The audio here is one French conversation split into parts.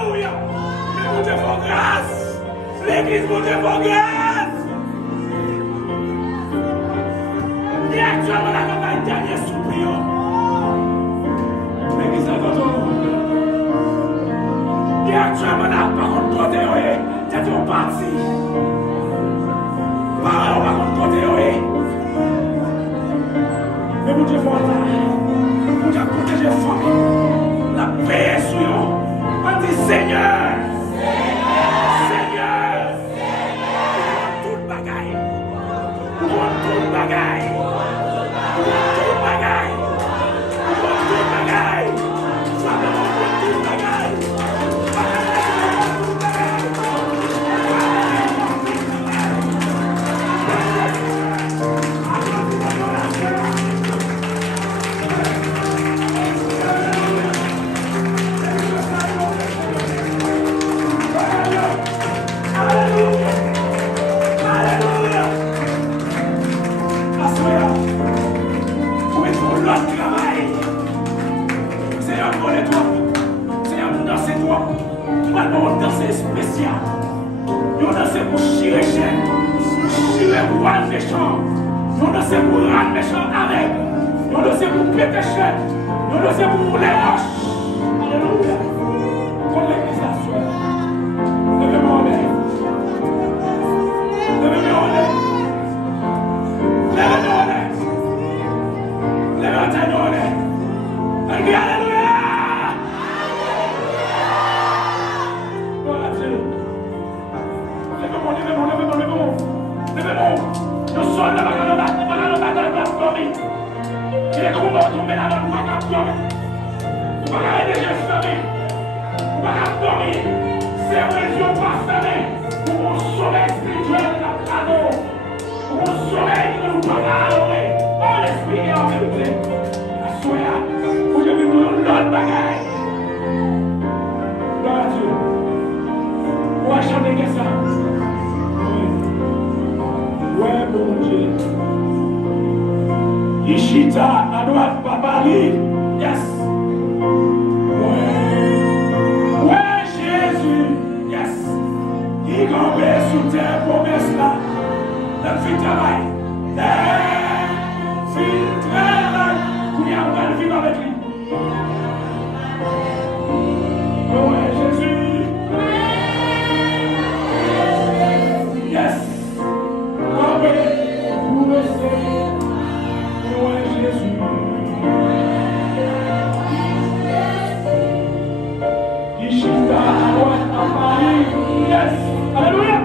Alléluia. Mais vous devons grâce. L'église vous devons grâce. Et actuellement, la campagne dernier soupir. L'église a d'autres. Et actuellement, la parole côté, c'est un parti. Parole par contre côté, mais vous devez voir là. Vous devez protéger les familles. La paix est sur eux. On dit Seigneur. Seigneur. Tout le bagaille. Tout le bagaille. Tout le bagaille. Tout le bagaille. Ishita, à droite, Papa Lee. Yes. Ouais, Jésus. Yes. Il campait sous terre, promesse là. Le fit travail. Le fit travail. Vous y avez le vivre avec lui. Ouais, Jésus. Yes. Campé pour rester. Ouais, Jésus. Ishita, à droite, à Paris. Yes. Alléluia.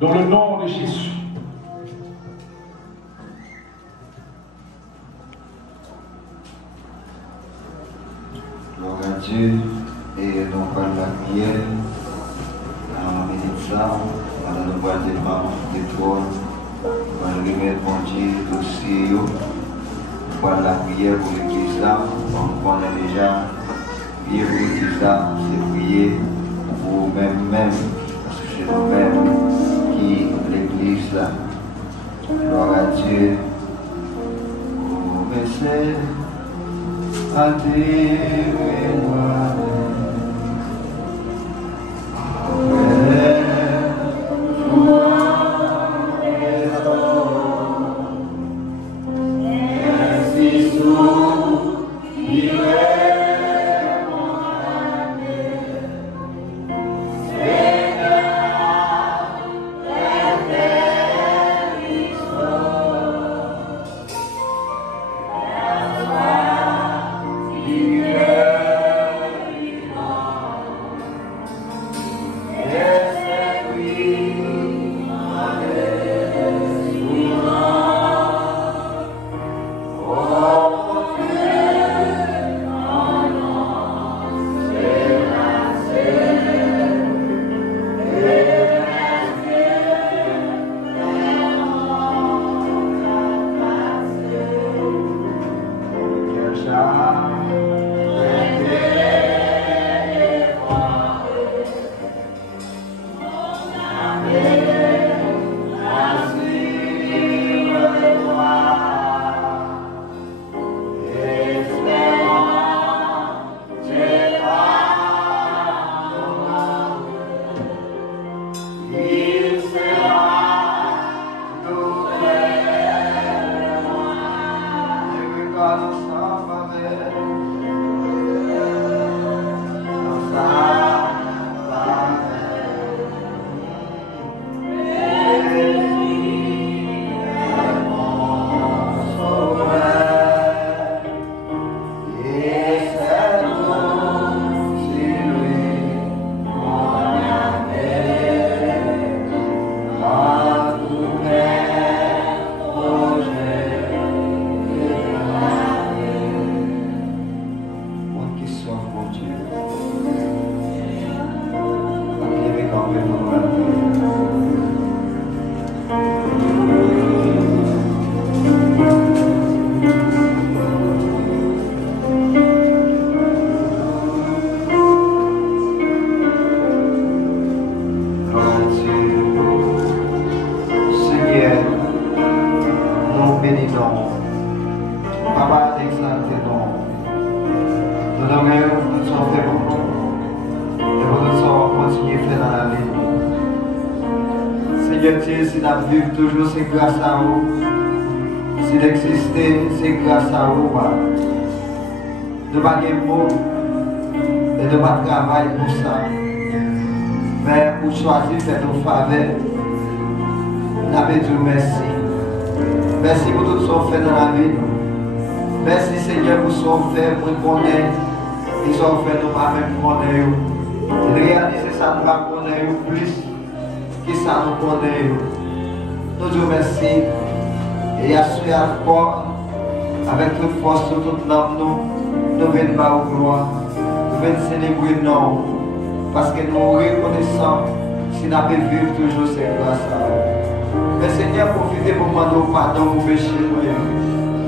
Dans le nom de Jésus. Gloire à Dieu et non pas la prière. Dans la méditation, dans le boisement des trônes, on va remettre mon Dieu dossier. Pour la prière pour l'église là, on connaît déjà. Prier pour l'église là, c'est prier pour même, parce que c'est nous-mêmes. L'église là, gloire à Dieu, commencez à Seigneur Dieu, si nous vivons toujours, c'est grâce à vous. Si d'exister, c'est grâce à vous. Nous n'avons pas de mots et nous n'avons pas de travail pour ça. Mais pour choisir faire nos faveurs, nous avons dit merci. Merci pour tout ce qu'on fait dans la vie. Merci Seigneur pour ce qu'on fait pour nous connaître. Et ce qu'on fait nous pas même connaître. Réaliser ça, nous va connaître plus que ça nous connaît. Nous disons merci. Et assurer encore, avec toute force, toute l'âme, nous venons pas au gloire. Nous venons célébrer nous. Parce que nous reconnaissons si nous pouvons vivre toujours c'est grâce à vous. Mais Seigneur, profitez pour demander pardon pour pécher.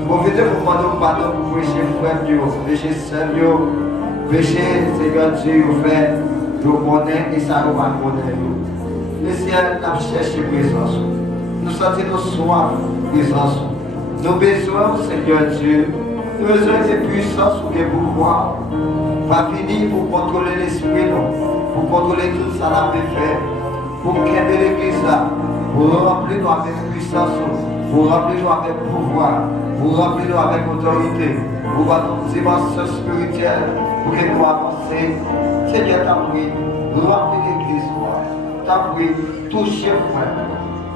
Profitez pour demander pardon pour pécher frère, pécher sœur, pécher Seigneur Dieu, fait, nous connaissons et ça nous va connaître. Le ciel n'a cherché présence. Nous sentons nos soif présence. Nos besoins, Seigneur Dieu, nous avons besoin de puissance ou de pouvoir. Pas fini pour contrôler l'esprit, pour contrôler tout ça qu'on peut faire, pour calmer l'église là, pour remplir nous avec puissance, pour remplir nous avec pouvoir, pour remplir nous avec autorité, pour avoir une dimension spirituelle, pour que nous avancions. Seigneur, t'as pris, remplir l'église, t'as pris, toucher frère,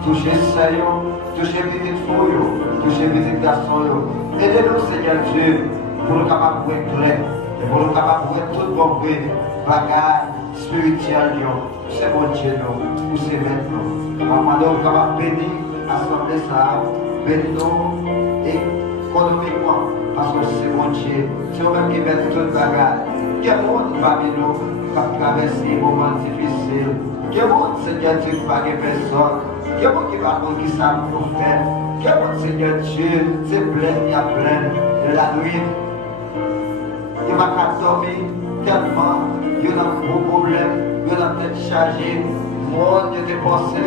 toucher Seigneur, toucher petit fouille, toucher petit garçon. Aidez-nous, Seigneur Dieu, pour nous capables de être clairs. Et pour nous capables de tout compris, bagaille spirituelle, c'est bon Dieu, nous, c'est maintenant. Maman, nous capables de bénir, assembler ça, bénir nous, et économiquement, parce que c'est bon Dieu. C'est nous-mêmes qui mettons toute bagaille. Quel monde parmi nous va traverser des moments difficiles? Quel monde, Seigneur Dieu, qui va gagner personne? Quel monde qui va voir qui ça pour faire? Quel monde, Seigneur Dieu, c'est plein, il y a plein de la nuit. Il m'a pas dormi tellement, il y a un gros problème, il y a la tête chargée, moi j'étais pensé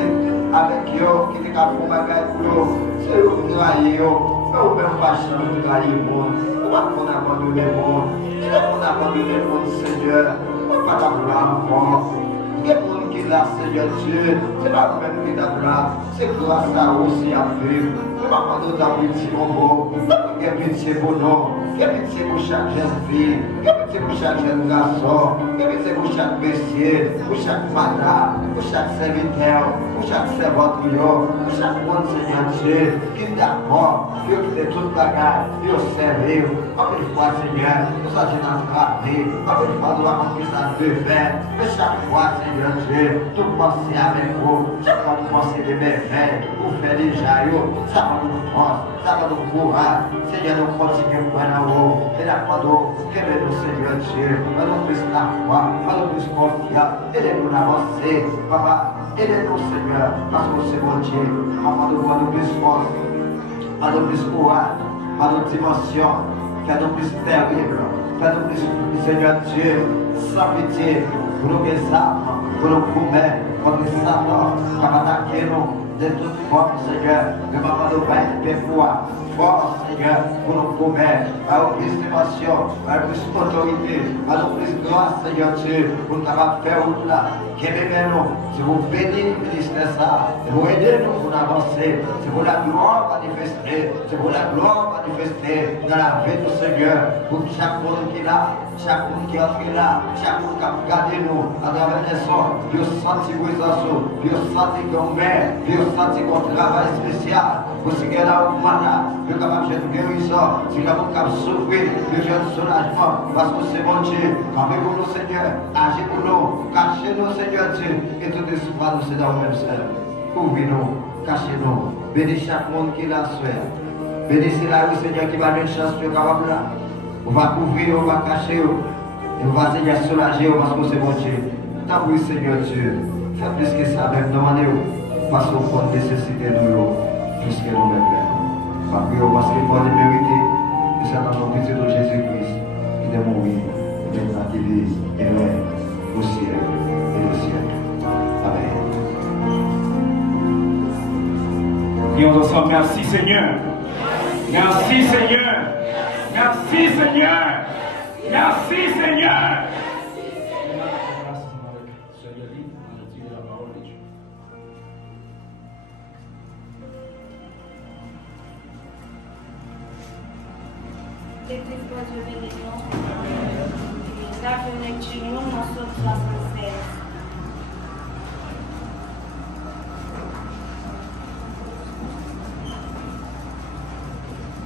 avec eux qui étaient capables de faire pour eux, c'est eux qui trahissent, mais on ne peut pas changer de trahir le monde, on va qu'on abandonne le monde, il faut qu'on abandonne le monde, Seigneur, on ne va pas t'appeler encore. Il y a des gens qui sont là, Seigneur Dieu, c'est pas nous-mêmes qui sommes là, c'est grâce à eux aussi à vivre. Ne pas prendre ta pitié pour vous, il y a pitié pour nous, il y a pitié pour chaque jeune fille, il y a pitié pour chaque jeune garçon, il y a pitié pour chaque messier, pour chaque madame, pour chaque serviteur, pour chaque servante, pour chaque monde, Seigneur Dieu, qui est d'accord, qui est toute la garde, qui est servi. Encore une fois, Seigneur, nous sommes dans notre vie, encore une fois, nous avons compris ça peut faire, mais chaque fois, Seigneur Dieu, tout penser avec vous, chaque fois, nous pensons des merveilles, pour faire des jaillots, ça va nous force, ça va nous courage, Seigneur, nous continuons pour en haut, et la foi nous, nous, Seigneur Dieu, nous plus la foi, nous plus confiance, aidez-nous à avancer, Papa, aidez-nous, Seigneur, parce que c'est bon Dieu, Papa, nous voulons plus force, nous plus courage, nous dimension, fais-nous plus terrible, fais-nous plus, Seigneur Dieu, sans pitié, pour nous les armes, pour nous commettre, contre Satan, pour attaquer nous de toute forme, Seigneur, de maman nous battre des fois, force, Seigneur, pour nous commettre, à plus d'émotion, à plus d'autorité, à plus grâce, Seigneur Dieu, pour nous faire route là, qui nous, si vous bénissez le ministère ça, et vous aidez nous pour avancer, c'est pour la gloire manifester, c'est pour la gloire manifester dans la vie du Seigneur, pour chaque monde qui est là, chaque monde qui est entré là, chaque monde qui a regardé nous à travers les sons, il a senti présence, il a senti qu'on met, il a senti qu'on travaille spécial, pour ce qui est là au matin, il est capable de guérison, il est capable de souffrir, de faire un soulagement, parce que c'est mon Dieu, avec nous Seigneur, agis pour nous, cachez-nous Seigneur Dieu, et tout espoir nous c'est dans le même seul. Ouvrez-nous, cachez-nous, bénis chaque monde qui est là, bénissez la rue Seigneur qui va donner une chance de capable là. On va couvrir, on va cacher, et on va Seigneur soulager parce que c'est mon Dieu. Tant oui Seigneur Dieu, fais plus que ça, même demandez-vous, parce qu'on peut nécessiter nous, plus que nous même. Parce qu'il faut les mériter, et c'est dans le nom de Jésus-Christ, il est mort, il est activé, il est au ciel et au ciel. Amen. Disons ensemble, merci Seigneur. Merci Seigneur. Merci Seigneur. Merci Seigneur. miséricordieux Dieu béni-nous. La lecture nous dans Somme 76.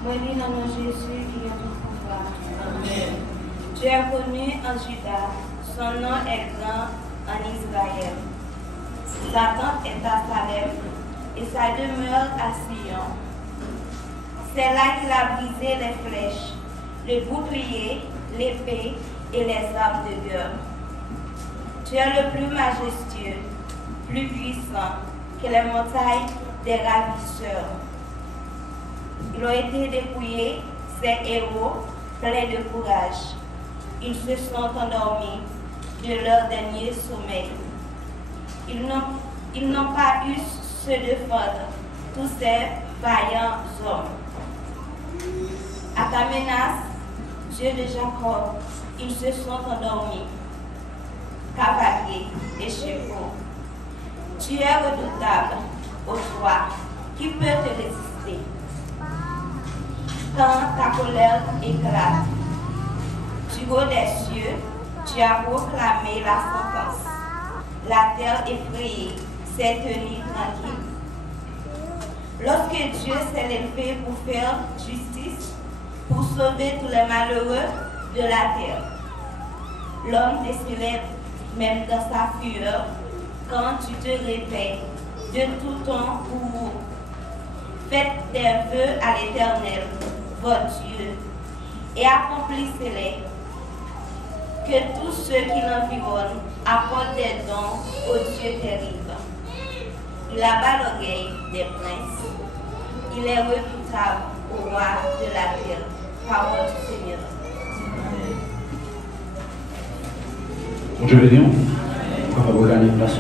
Moi, dis dans nom Jésus qui est tout pouvoir. Amen. Tu es connu en Juda, son nom est grand en Israël. Satan est à Salem et sa demeure à Sion. C'est là qu'il a brisé les flèches, le bouclier, l'épée et les armes de guerre. Tu es le plus majestueux, plus puissant que les montagnes des ravisseurs. Ils ont été dépouillés, ces héros, pleins de courage. Ils se sont endormis de leur dernier sommeil. Ils n'ont pas eu se défendre, tous ces vaillants hommes. À ta menace, Dieu de Jacob, ils se sont endormis, cavaliers et chevaux. Tu es redoutable, ô toi, qui peut te résister? Quand ta colère éclate, du haut des cieux, tu as proclamé la sentence. La terre effrayée s'est tenue tranquille. Lorsque Dieu s'est élevé pour faire justice, pour sauver tous les malheureux de la terre, l'homme te célèbre même dans sa fureur quand tu te réveilles de tout ton courroux. Faites des vœux à l'Éternel, votre Dieu, et accomplissez-les. Que tous ceux qui l'environnent apportent des dons au Dieu terrible. Il abat l'orgueil des princes. Il est redoutable au roi de la terre. Parole du Seigneur. Dieu béni. On va regarder une place.